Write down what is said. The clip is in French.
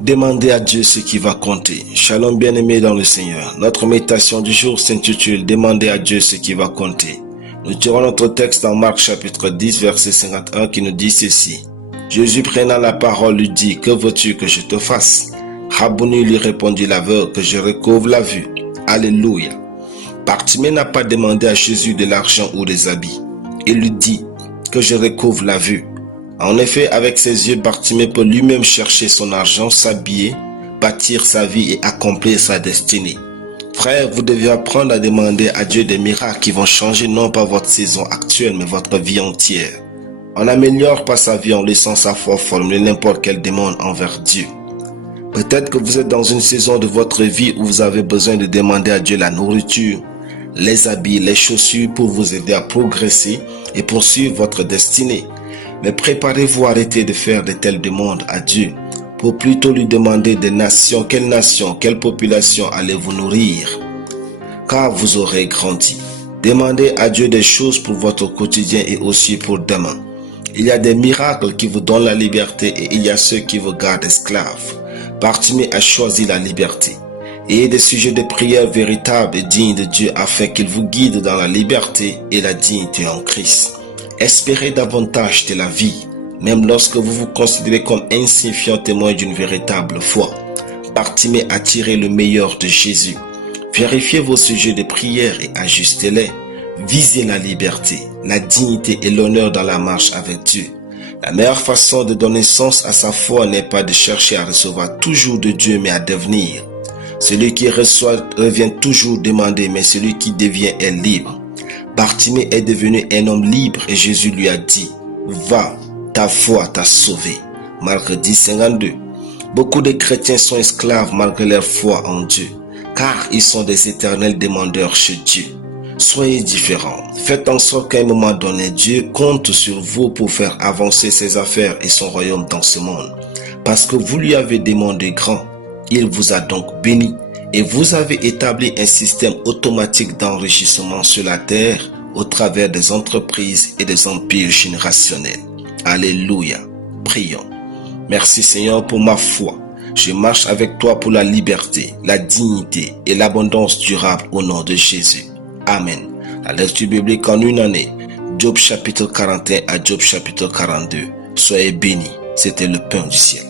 Demandez à Dieu ce qui va compter. Shalom bien-aimés dans le Seigneur. Notre méditation du jour s'intitule « Demandez à Dieu ce qui va compter ». Nous tirons notre texte dans Marc chapitre 10 verset 51 qui nous dit ceci. Jésus prenant la parole lui dit « Que veux-tu que je te fasse ?» Rabouni lui répondit l'aveugle « Que je recouvre la vue. » Alléluia. Bartimée n'a pas demandé à Jésus de l'argent ou des habits. Il lui dit « Que je recouvre la vue. » En effet, avec ses yeux, Bartimée peut lui-même chercher son argent, s'habiller, bâtir sa vie et accomplir sa destinée. Frères, vous devez apprendre à demander à Dieu des miracles qui vont changer non pas votre saison actuelle, mais votre vie entière. On n'améliore pas sa vie en laissant sa foi formuler n'importe quelle demande envers Dieu. Peut-être que vous êtes dans une saison de votre vie où vous avez besoin de demander à Dieu la nourriture, les habits, les chaussures pour vous aider à progresser et poursuivre votre destinée. Mais préparez-vous à arrêter de faire de telles demandes à Dieu pour plutôt lui demander des nations, quelle population allez vous nourrir, car vous aurez grandi. Demandez à Dieu des choses pour votre quotidien et aussi pour demain. Il y a des miracles qui vous donnent la liberté et il y a ceux qui vous gardent esclaves. Bartimée a choisi la liberté. Ayez des sujets de prière véritables et dignes de Dieu afin qu'il vous guide dans la liberté et la dignité en Christ. Espérez davantage de la vie, même lorsque vous vous considérez comme insignifiant témoin d'une véritable foi. Bartimée a tiré le meilleur de Jésus. Vérifiez vos sujets de prière et ajustez-les. Visez la liberté, la dignité et l'honneur dans la marche avec Dieu. La meilleure façon de donner sens à sa foi n'est pas de chercher à recevoir toujours de Dieu, mais à devenir. Celui qui reçoit revient toujours demander, mais celui qui devient est libre. Bartimée est devenu un homme libre et Jésus lui a dit « Va, ta foi t'a sauvé ». Marc 10, 52. Beaucoup de chrétiens sont esclaves malgré leur foi en Dieu, car ils sont des éternels demandeurs chez Dieu. Soyez différents. Faites en sorte qu'à un moment donné, Dieu compte sur vous pour faire avancer ses affaires et son royaume dans ce monde. Parce que vous lui avez demandé grand, il vous a donc béni. Et vous avez établi un système automatique d'enrichissement sur la terre au travers des entreprises et des empires générationnels. Alléluia. Prions. Merci Seigneur pour ma foi. Je marche avec toi pour la liberté, la dignité et l'abondance durable au nom de Jésus. Amen. La lecture biblique en une année. Job chapitre 41 à Job chapitre 42. Soyez bénis. C'était le pain du ciel.